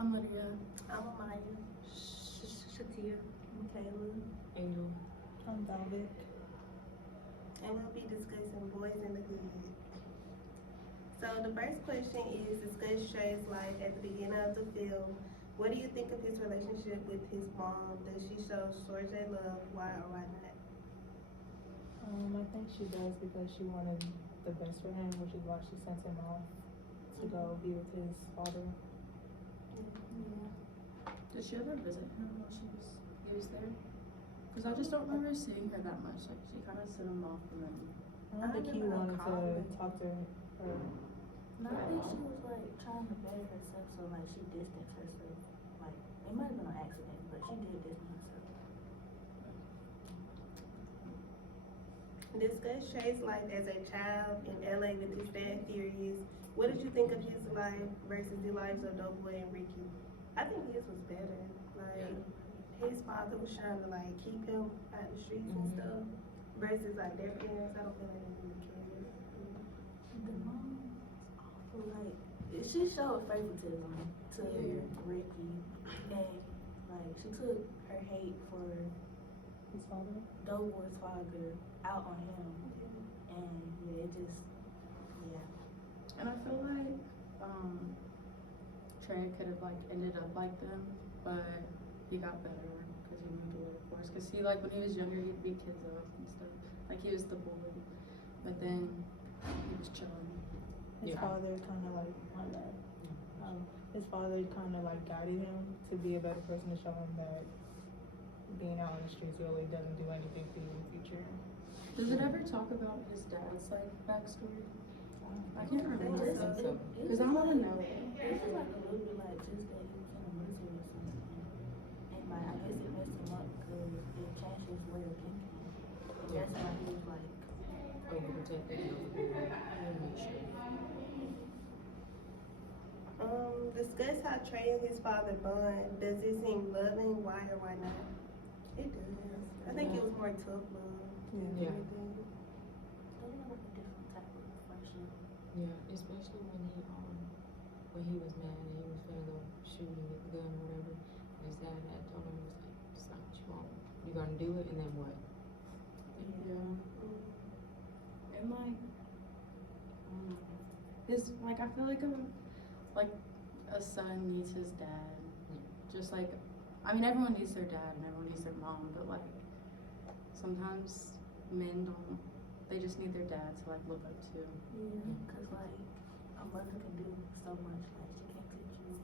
I'm Lydia. I'm Amaya. Shatia. Michaela. Angel. I'm Velvet. And we'll be discussing Boys in the Hood. So the first question is discuss Trey's life at the beginning of the film. What do you think of his relationship with his mom? Does she show Sorge love? Why or why not? I think she does because she wanted the best for him, which is why she sent him off to go be with his father. Yeah. Did she ever visit him while he was there? Because I just don't remember seeing her that much. Like she kind of sent him off and then. I don't think he wanted to talk to her. No, I think she was like trying to better herself, so like she distanced herself. Like it might have been an accident, but she did distance herself. Discuss Trey's life as a child in LA with his dad Furious. What did you think of his life versus the lives of Doughboy and Ricky? I think his was better. Like his father was trying to like keep him out the streets and stuff. Versus like their parents, I don't feel like they really cared. The mom was awful. Like she showed favoritism to Ricky, and like she took her hate for His father? Doughboy's father out on him, and yeah, it just And I feel like Trey could have like ended up like them, but he got better because he moved away, of course. Because he like when he was younger, he'd beat kids up and stuff. Like he was the bully, but then he was chilling. His father kind of like, his father kind of like guided him to be a better person, to show him that being out on the streets really doesn't do anything for you in the future. Does it ever talk about his dad's like backstory? I can't remember. Because I want to know. it was like a little bit like just that he was in the military or something, and like I guess it messed him up because it changed his way of thinking. That's why he was like Overprotected. Discuss how Trey and his father bond. Does it seem loving? Why or why not? It does. I think it was more tough love than Yeah. anything. they were like a different type of friendship. Yeah, especially when he was mad and he was finna go shooting with the gun or whatever. And his dad had told him, he was like, "It's not what you want. You're gonna do it, and then what?" Yeah. And like, his like I feel like a son needs his dad. Just like, I mean, everyone needs their dad and everyone needs their mom, but like sometimes men don't. They just need their dad to like look up to. Yeah, cause like a mother can do so much. Like she can't teach you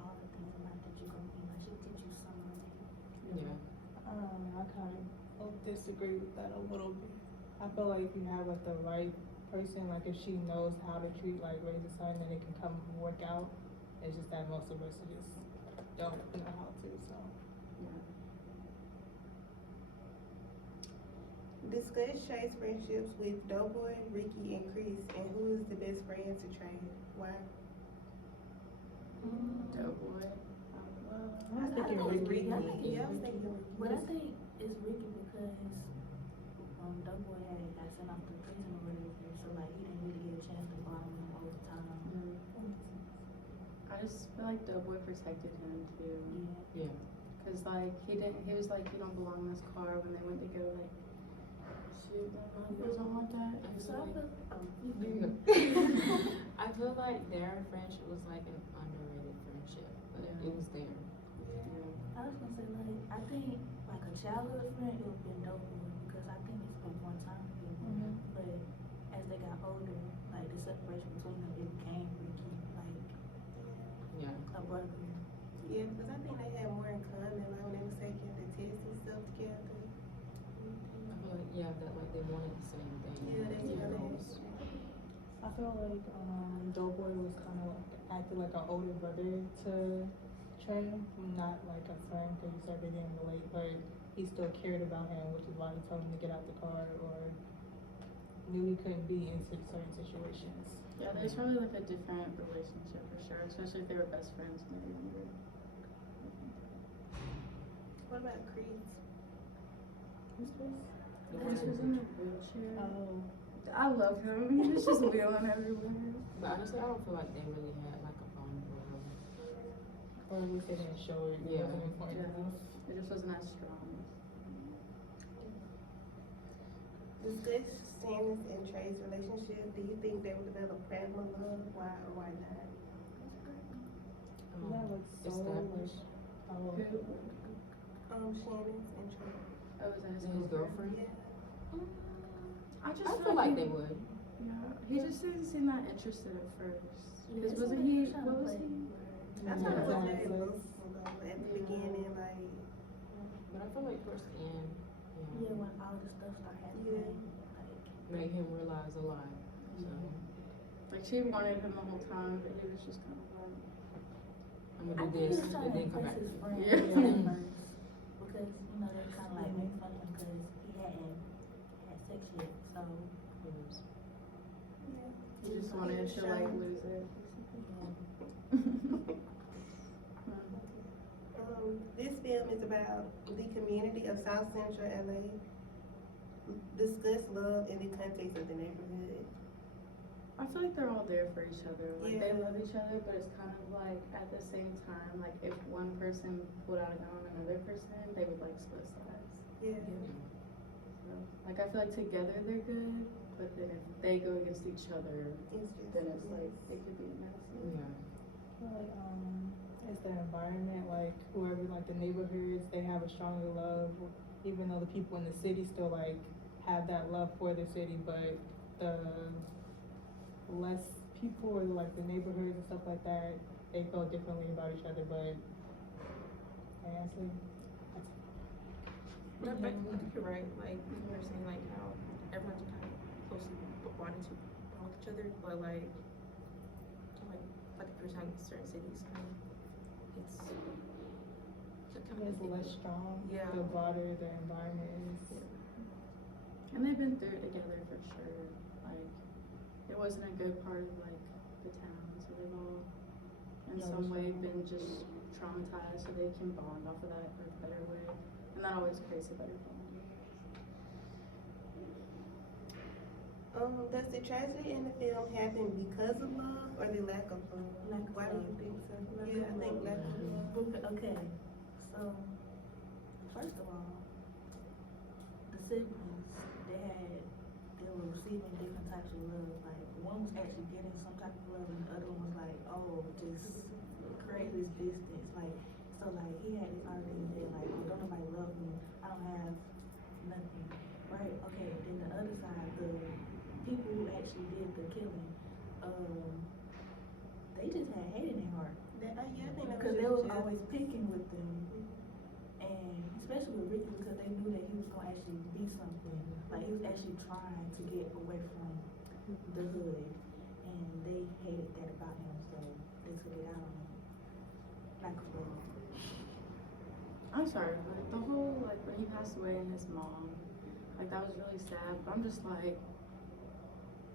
all the things in life that you're gonna be. Like she can teach you some of it. Yeah. I kind of disagree with that a little bit. I feel like if you have like the right person, like if she knows how to raise a son, then it can come work out. It's just that most of us just don't know how to, so. Discuss Trey's friendships with Doughboy, Ricky, and Chris, and who is the best friend to Trey? Why? Doughboy. I was thinking Ricky. Yeah, I was thinking Ricky. But I think it's Ricky because Doughboy had got sent off to prison or whatever, so like he didn't really get a chance to bond with him all the time. I just feel like Doughboy protected him too. Yeah. Cause like he was like, you don't belong in this car when they went to go like shoot them up or something like that. So I feel, I feel like their friendship was like an underrated friendship, but it was there. I was gonna say like I think like a childhood friend it would have been Doughboy because I think they spent more time together. But as they got older, like the separation between them, it became Ricky, like Yeah. a brother. Yeah, because I think they had more in common, like when they was taking the tests and stuff together. I feel like that like they wanted the same thing. Yeah, they Yeah. did. I feel like Doughboy was kind of like acted like an older brother to Trey, not like a friend because he started getting relate, but he still cared about him, which is why he told him to get out the car or knew he couldn't be in certain situations. Yeah, there's probably like a different relationship for sure, especially if they were best friends when they were younger. What about Chris? Who's this? Chris was in the wheelchair. Oh, I love him. He's just wheeling everywhere. But honestly, I don't feel like they really had like a bond for real. Or at least they didn't show it. It Yeah. wasn't important Yeah. enough. It just wasn't as strong. Discuss Shannon's and Trey's relationship. Do you think they will develop grandma love? Why or why not? Yeah, like so established. like, Who? Shannon's and Trey. I was And asking. his girlfriend? Yeah. I just I feel like they would. Yeah, he just didn't seem that interested at first. Yeah, Because it's wasn't like he? trying What to was play. he? I thought it was Yeah. very boastful though, at the beginning, like, But I feel like towards the end, Yeah, when all the stuff started happening, like, made him realize a lot. So Like she wanted him the whole time, but he was just kind of like. I'm I gonna do think he this was trying and to then come impress back. his friends Yeah. at first. Because, you know, they kind of like made fun of him because he hadn't had sex yet. So, He just wanted to like lose it. This film is about the community of South Central LA. Discuss love in the context of the neighborhood. I feel like they're all there for each other. Like they Yeah. love each other, but it's kind of like at the same time, like if one person pulled out a gun on another person, they would like split sides. Yeah. So, like I feel like together they're good, but then if they go against each other, It's just, then it's like it could be messy. Yeah. Like, it's the environment, like whoever, like the neighborhoods, they have a stronger love, even though the people in the city still like have that love for the city, but the less people or like the neighborhoods and stuff like that, they feel differently about each other, but honestly, But I think you're right. Like you were saying, like how everyone's kind of closely wanting to bond with each other, but like if you're talking certain cities, it's kind it's less strong, Yeah. the broader the environment is. And they've been through it together for sure. Like it wasn't a good part of like the town, so they've all in Yeah, some way that's been just traumatized, so they can bond off of that in a better way, and that always creates a better bond. Does the tragedy in the film happen because of love or the lack of love? Lack of Why do you love. think so? Lack Yeah, I of think love. lack of love. okay, so, first of all, the siblings, they were receiving different types of love. Like, one was actually getting some type of love, and the other one was like, oh, just create this distance. Like, so like, he had this argument in his head, like, oh, don't nobody love me, I don't have nothing, right? Okay, then the other side, the people who actually did the killing, they just had hate in their heart. Yeah, I think that Because was they just was jealous. always picking with them, and especially with Ricky, because they knew that he was gonna actually be something. Like he was actually trying to get away from the hood, and they hated that about him, so they took it out on him. Like a love. I'm sorry, like the whole like when he passed away and his mom, like that was really sad. But I'm just like,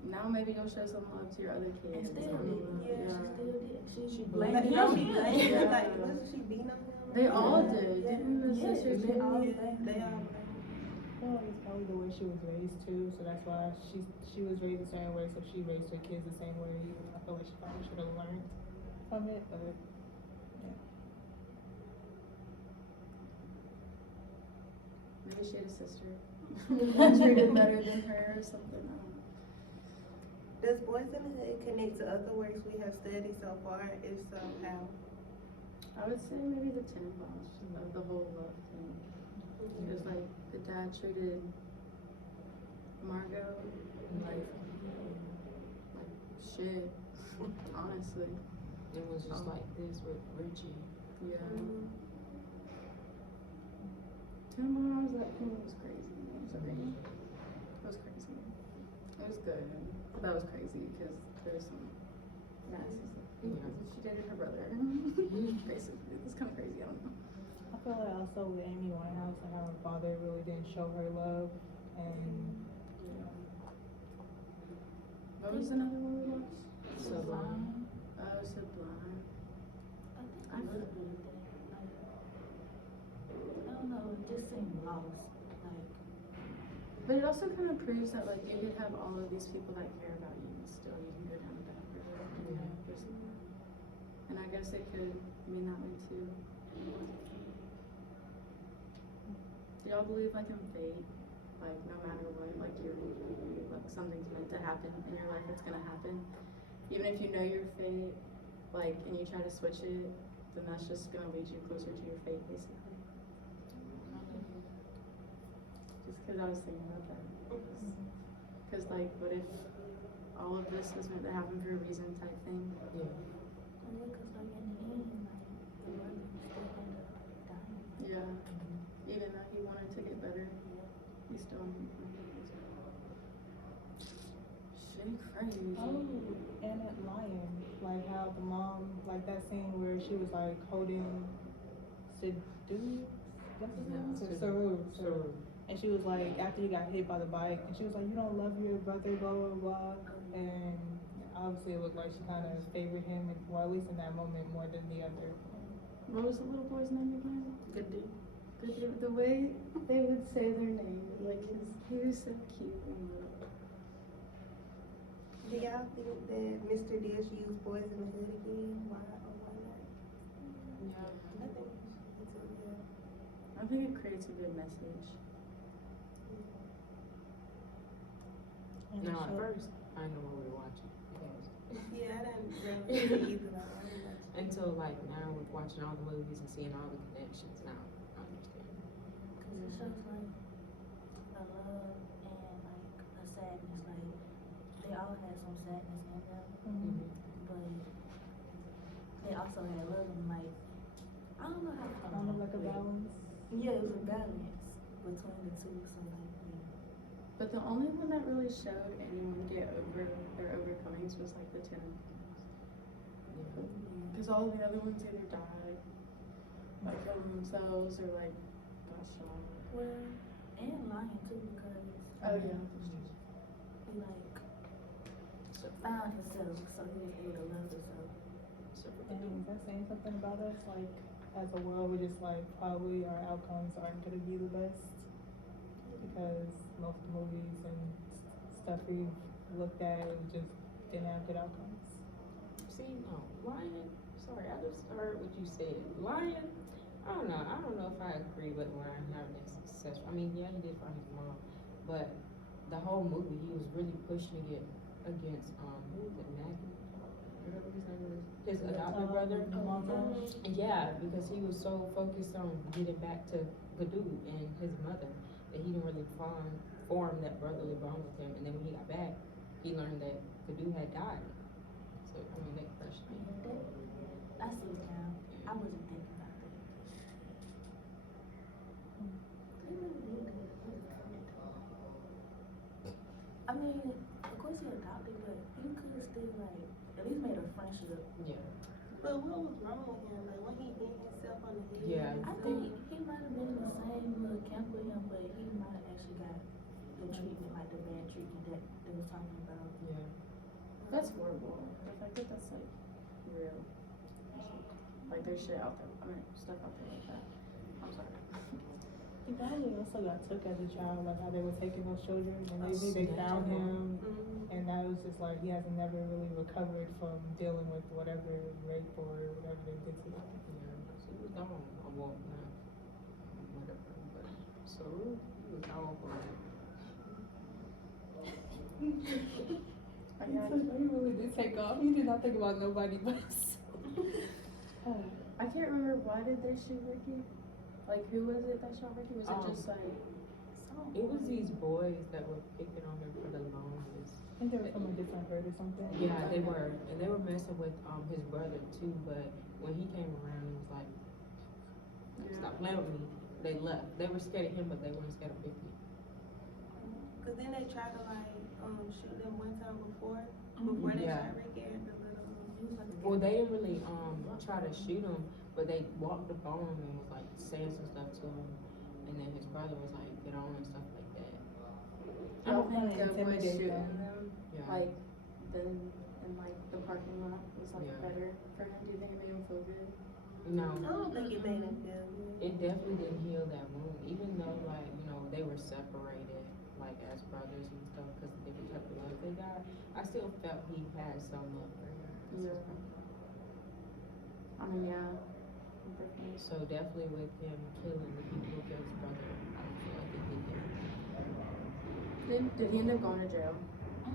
now maybe you'll show some love to your other kids. And still or did. love- Yeah, she still did. She blamed blamed Like, it on she him. blamed Yeah. him, like, wasn't she beating on him? They all Yeah. did. Yeah. Didn't the Yeah, sisters? they all Yeah, blamed they him. all I feel like it's probably the way she was raised too, so that's why she was raised a certain way, so she raised her kids the same way. I feel like she probably should have learned from it, but Maybe she had a sister that treated better than her or something. I don't know. Does Boys in the Hood connect to other works we have studied so far? If so, how? I would say maybe the 10 boss of the whole love thing. It was like the dad treated Margot like shit, honestly. It was just like this with Richie. Yeah. 10 Miles, that film was crazy. I'm sorry. It was crazy. It was good. But that was crazy because there's some nasty stuff. Yeah. She dated her brother. Basically. It was kind of crazy. I don't know. I feel like also with Amy Winehouse and how her father really didn't show her love, and What was another one we watched? Sublime. Oh, Sublime. I think a little bit of that. Like, I don't know, it just seemed lost. Like, But it also kind of proves that like you could have all of these people that care about you and still you can go down a bad road. Yeah. And I guess guess it could mean that way too. Do y'all believe like in fate? Like no matter what, like like something's meant to happen in your life, it's gonna happen. Even if you know your fate, like, and you try to switch it, then that's just gonna lead you closer to your fate, basically. Just because I was thinking about that. Because like, what if all of this was meant to happen for a reason type thing? Yeah. Yeah, 'cause like in the end, like the brother still ended up like dying. Yeah. Even though he wanted to get better, he still. Shit, crazy. Oh, and at Lion, like how the mom, like that scene where she was like holding Sidhu, what's his name? Saru. And she was like, after he got hit by the bike, and she was like, you don't love your brother, blah, blah, blah. And obviously it looked like she kind of favored him, well, at least in that moment, more than the other. What was the little boy's name again? Good dude. The way they would say their name, like he was so cute and little. Do y'all think that Mr. Dish used Boys in the Hood again? Why or why not? Yeah. I think it's a yeah. I think it creates a good message. And No, the at show- first, I know what we were watching. Yeah, I didn't really either. I didn't watch it. Until like now, with watching all the movies and seeing all the connections, now I understand. Cause it shows like a love and like a sadness. Like they all had some sadness in them, Mhm. but they also had love and like I don't know how to Kind of like a balance. Yeah, it was a balance between the two. So like yeah. But the only one that really showed anyone get over their overcomings was like the Tennant. Because all the other ones either died, like killing themselves, or like got shot. Well, and Lion too because Oh yeah. he like found himself, so he was able to love himself. And is that saying something about us? Like, as a world, we're just like, probably our outcomes aren't gonna be the best. Because most of the movies and stuff we've looked at, it just didn't have good outcomes. See, no, Lion. Sorry, I just heard what you said. Lion. I don't know if I agree with Lion having that success. I mean, yeah, he did find his mom, but the whole movie, he was really pushing it against who was it, Maggie? Whatever his name was. His adopted brother. Montage. Yeah, because he was so focused on getting back to Gadu and his mother that he didn't really form that brotherly bond with him. And then when he got back, he learned that Gadu had died. So I mean, that crushed me. I see it now. I wasn't thinking about that. They really did good. I mean, of course he adopted, but he could have still like at least made a friendship. Yeah. But what was wrong with him? Like when he hit himself on the head? Yeah. I think he might have been in the same little camp with him, but he might have actually got the treatment, like the bad treatment that they was talking about. Yeah. That's horrible. The fact that that's like real. Like there's shit out there. I mean, stuff out there like that. I'm sorry. He probably also got took as a child, like how they were taking those children, and maybe they snatching found him, Mhm. and that was just like, he hasn't never really recovered from dealing with whatever rape or whatever they did to him. Yeah. So he was gone. Well, not whatever, but so he was gone for like. I He got really did take off. He did not think about nobody but us. I can't remember why did they shoot Ricky? Like who was it that shot Ricky? Was it just like It was these boys that were picking on him for the longest. I think they were from a different herd or something. Yeah, they were, and they were messing with his brother too. But when he came around, he was like, "Stop playing with me." They left. They were scared of him, but they weren't scared of Ricky. Cause then they tried to like shoot them one time before they Yeah. shot Ricky at the little. He was like a Well, they didn't really try to shoot him, but they walked up on him and was like saying some stuff to him, and then his brother was like, "Get on" and stuff like that. I don't Kinda think the boys intimidate shooting them. them Yeah. like then in like the parking lot was like Yeah. better for him. Do you think it made him feel good? No. I don't think it made him feel good. It definitely didn't heal that wound, even though, like, you know, they were separated, like, as brothers and stuff, because of the different type of love they got. I still felt he had some love for her. Yeah. I I mean, yeah. Definitely. So definitely with him killing the people who killed his brother, I don't feel like he did that. Did he end up going to jail?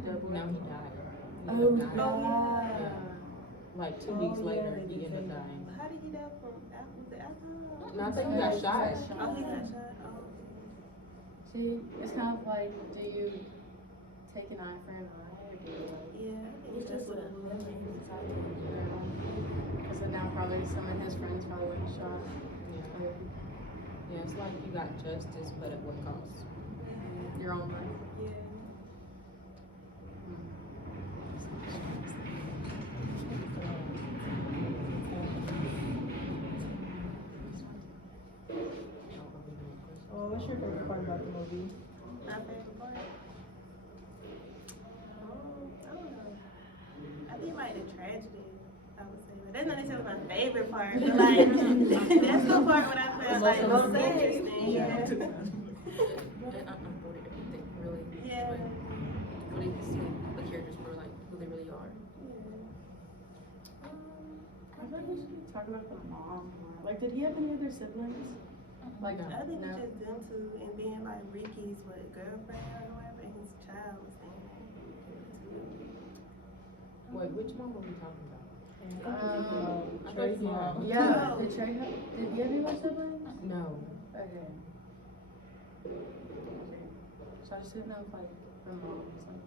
Doughboy? No, he died. He Oh, ended up dying. yeah. Like 2 Oh, weeks yeah, later, they he did ended say up that. dying. How did he die from alcohol? No, I think he got shot. Oh, he got shot. Oh. See, it's kind of like, do you take an eye for an eye, or do you like, Yeah, I think It's just what a it was. memory inside of it. because then now probably some of his friends probably went and shot Yeah. other people. Yeah, it's like you got justice, but at what cost? Your own life. Yeah. Well, what's your favorite part about the movie? My favorite part? I don't know. I think like the tragedy, I would say. But that's not necessarily my favorite part, but like, that's the part when I felt like most interesting. Yeah. Unfolded everything, really. Yeah. Like, really seeing the characters for like who they really are. I feel like we should talk about the mom more. Like, did he have any other siblings? Like, I think no. it's just them two, and then like Ricky's girlfriend or whatever, and his child was staying there. Wait, which one were we talking about? Trey's yeah. mom. Yeah, No. did Trey have, did he have any more siblings? No. Okay. So I just didn't know if like her mom was like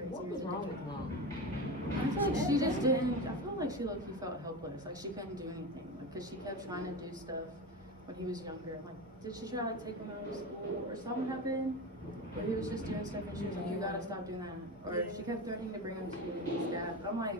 crazy. What or was wrong different. with mom? I feel like she just didn't. I felt like she low-key felt helpless. Like she couldn't do anything. Like, cause she kept trying to do stuff when he was younger. Like, did she try to like take him out of school or something happened? Where he was just doing stuff and she was like, you gotta stop doing that. Or she kept threatening to bring him to his dad. I'm like,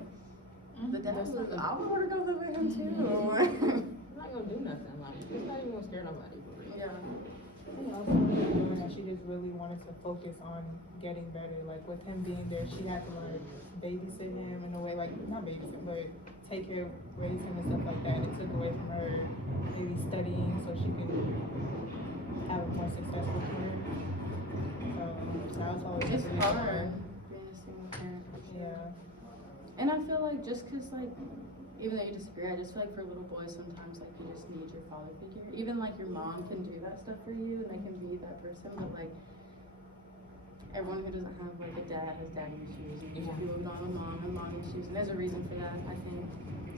the dad was like, I would wanna go live with him too. I'm not gonna do nothing. Like, it's not even gonna scare nobody. For real. Yeah. I think also knowing that she just really wanted to focus on getting better. Like with him being there, she had to like babysit him in a way, like not babysit, but take care, raise him and stuff like that. It took away from her maybe studying so she could have a more successful career. So that was always It's a really hard being a single parent. for sure. Yeah. And I feel like just cause like, even though you disagree, I just feel like for little boys sometimes like you just need your father figure. Even like your mom can do that stuff for you and they can be that person, but like everyone who doesn't have like a dad has daddy issues and Yeah. people who don't have a mom have mom issues, and there's a reason for that, I think.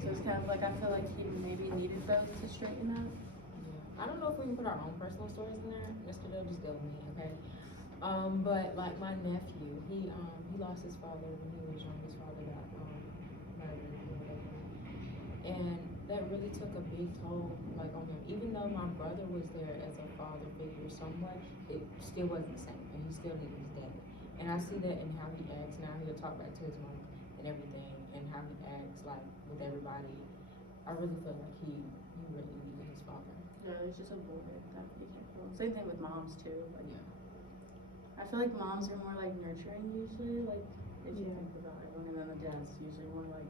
So it's kind of like I feel like he maybe needed both to straighten that. Yeah. I don't know if we can put our own personal stories in there. Mr. Doe, just go with me, okay? But like my nephew, he lost his father when he was young. His father got murdered or whatever. And that really took a big toll like on him. Even though my brother was there as a father figure somewhat, it still wasn't the same, and he still needed his dad. And I see that in how he acts now. He'll talk back to his mom and everything, and how he acts like with everybody. I really feel like he really needed his father. Yeah, it's just a boy that you can't feel. Same thing with moms too. Like, Yeah. I feel like moms are more like nurturing usually, like if you Yeah. think about it, and then the dad's usually more like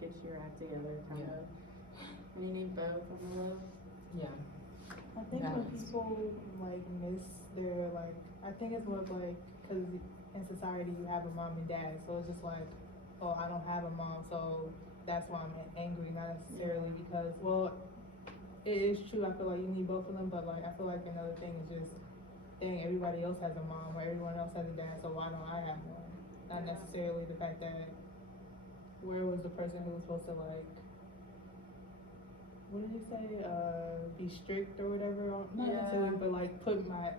get your act together kind Yeah. of. And you need both on the love. Yeah. I think when Balance. people like miss their like, I think it's more of like, cause in society you have a mom and dad, so it's just like, oh, I don't have a mom, so that's why I'm angry, not necessarily because, well, it is true, I feel like you need both of them, but like, I feel like another thing is just, dang, everybody else has a mom, or everyone else has a dad, so why don't I have one? Not necessarily the fact that, where was the person who was supposed to like, what did he say, be strict or whatever, or not Yeah. necessarily, but like put my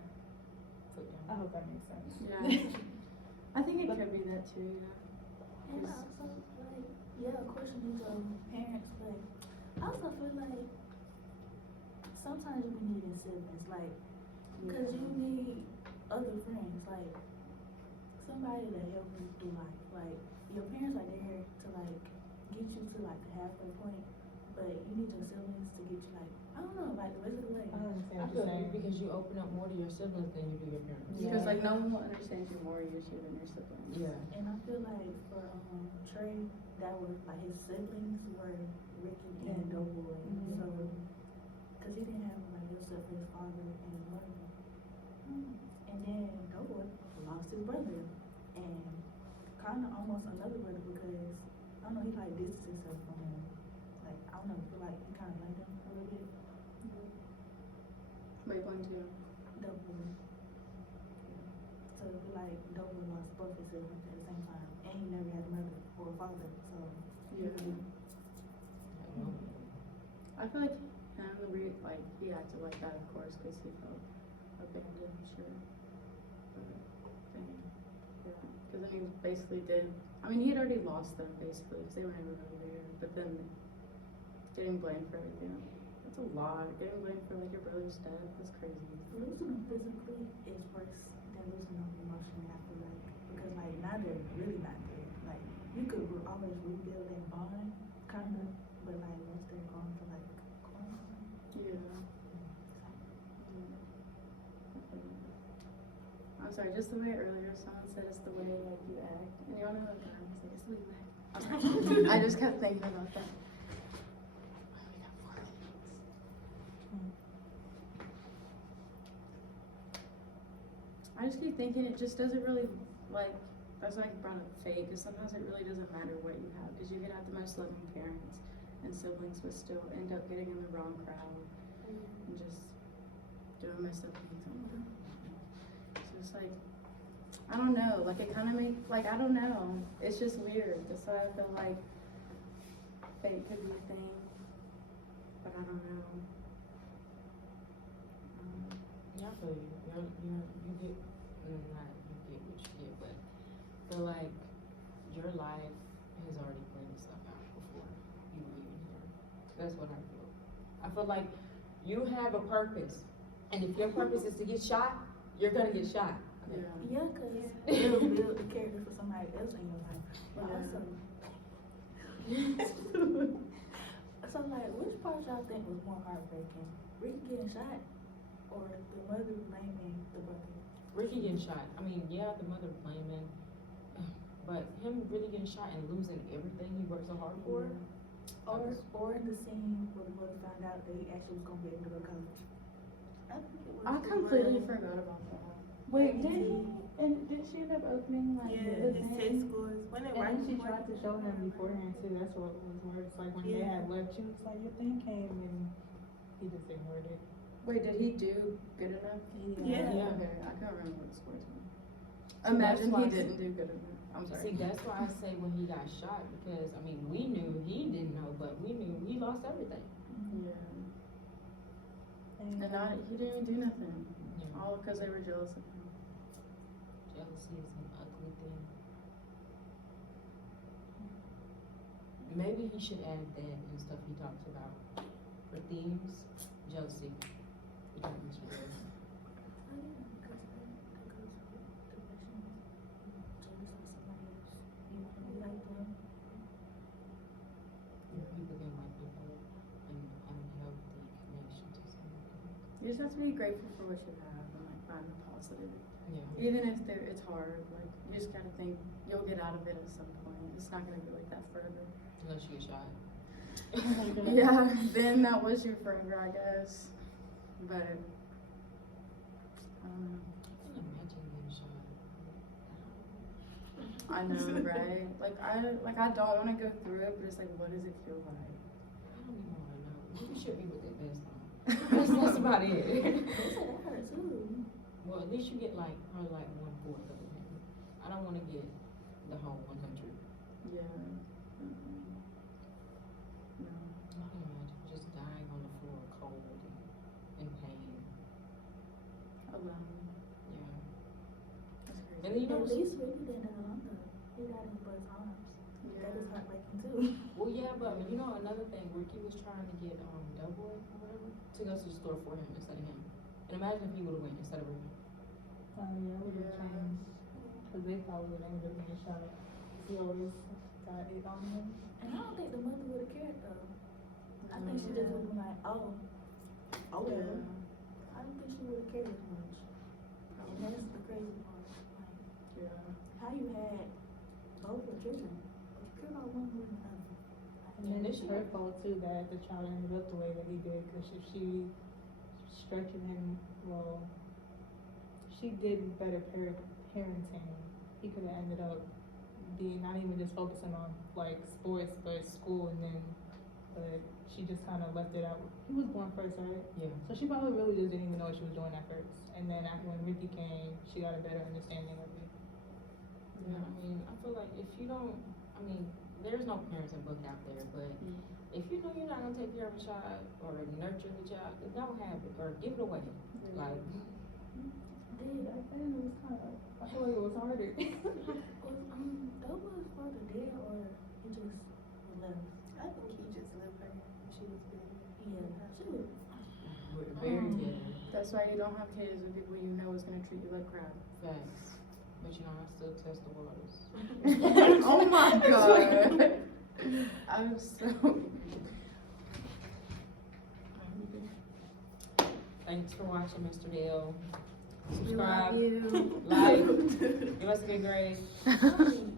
foot down. I hope that makes sense. Yeah. I think it could be that too, yeah. And also, like, yeah, of course you need your parents, but I also feel like sometimes you be needing siblings, like, cause you need other friends, like, somebody to help you through life. Like, your parents are there to, like, get you to, like, the halfway point, but you need your siblings to get you, like, I don't know, like, the rest of the way. I understand I what feel you're like saying. because you open up more to your siblings than you do your parents. Because Yeah. like no one will understand you more usually than your siblings. Yeah. And I feel like for Trey, that was like his siblings were Ricky and Doughboy. Mhm. So, cause he didn't have like except for his father and mother. And then Doughboy lost his brother and kind of almost another brother because I don't know he like distanced himself from him, like don't know, feel like you kind of blamed him a little bit. Wait, one, two. Double. So it'd be like double lost both his siblings at the same time, and he never had a mother or a father, so. Yeah. I feel like he acted like that, of course, because he felt abandoned, I'm sure. But, dang, yeah. Because then he basically did, I mean, he had already lost them, basically, because they were never really there. But then getting blamed for everything, that's a lot. Getting blamed for, like, your brother's death, that's crazy. Losing them physically is worse than losing them emotionally, I feel like. Because, like, now they're really not there. Like, you could always rebuild that bond, kind of, but, like, once they're gone for, like, quite a while, Yeah. I'm sorry, just the way earlier someone said it's the way like you act. And y'all know what that means, like it's the way you act. I just kept thinking about that. I just keep thinking it just doesn't really, like, that's why I brought up fate, because sometimes it really doesn't matter what you have, because you can have the most loving parents and siblings, but still end up getting in the wrong crowd and just doing messed up things. I don't know. So it's like, I don't know, like it kind of makes, like, I don't know. It's just weird. That's why I feel like fate could be a thing, but I don't know. Yeah, I feel you. You get, not you get what you get, but I feel like your life has already planned stuff out before you were even here. That's what I feel. I feel like you have a purpose, and if your purpose is to get shot, you're gonna get shot. Yeah. Yeah, cause it'll build the character for somebody else in your life. But Yeah. also, so like, which part y'all think was more heartbreaking? Ricky getting shot, or the mother blaming the brother? Ricky getting shot. I mean, yeah, the mother blaming, but him really getting shot and losing everything he worked so hard for. Or in the scene where the brother found out that he actually was gonna be able to go to college. I think it was I the completely one- forgot about that. Wait, did she end up opening like Yeah, his his name? test scores. When it And right then she before- tried to show him beforehand too. That's what was worse. Like when they Yeah. had left, she was like, "Your thing came," and he just ignored it. Wait, did he do good enough? Yeah. Okay, I can't remember what the scores were. So Imagine that's why he I didn't do good enough. I'm sorry. See, that's why I say when he got shot, because, I mean, we knew, he didn't know, but we knew he lost everything. Yeah. And, And not, he didn't even do nothing. Yeah. All because they were jealous of him. Jealousy is an ugly thing. Maybe he should add that and stuff he talks about. For themes, jealousy. We talk about jealousy. Oh yeah, because that goes with depression, jealous of somebody else. You want to be like them. People can like develop an unhealthy connection to somebody. You just have to be grateful for what you have and like find the positive. Yeah. Even if it's hard, like you just gotta think you'll get out of it at some point. It's not gonna be like that forever. Unless you get shot. Yeah, then that was your forever, I guess. But I don't know. I can imagine getting shot. I know, right? I don't want to go through it, but it's like, what does it feel like? I don't even want to know. You should be with that vest on. That's about it. They said that hurt too. Well, at least you get like probably like 1/4 of it. I don't want to get the whole 100. Yeah. No. I can imagine just dying on the floor, cold and in pain. Alone. Yeah. That's crazy. And then you know, At least Ricky didn't die alone though. He died in Bud's arms. That is Yeah. heartbreaking too. well, yeah, but you know another thing, Ricky was trying to get Doughboy or whatever to go to the store for him instead of him. And imagine if he would have went instead of Ricky. oh yeah, it would have Yeah. changed because they probably would end up being shot. He always got it on him. And I don't think the mother would have cared though. I think she just would have been like, oh, well. Yeah. I don't think she would have cared as much. And that's the crazy part. Like, Yeah. how you had both your children, but you care about one more than the other. And then Yeah, it's she- her fault too that the child ended up the way that he did. Because if she structured him, well, she did better parenting, he could have ended up being not even just focusing on like sports, but school, and then but she just kind of left it out. He was born first, right? Yeah. So she probably really just didn't even know what she was doing at first. And then after when Ricky came, she got a better understanding of it. Yeah, I mean, I feel like if you don't, I mean, there's no parenting book out there, but if you know you're not gonna take care of a child or nurture the child, then don't have it or give it away. Like, Did Back then it was kind of, I feel like it was harder. was Doughboy's father dead or he just left? I think he just left her when she was big. Yeah, she was. very good. That's why you don't have kids with people you know is gonna treat you like crap. Facts. But you know, I still test the waters. Oh my god. I'm so. Thanks for watching, Mr. Dale. We love Subscribe, you. like, give us a good grade.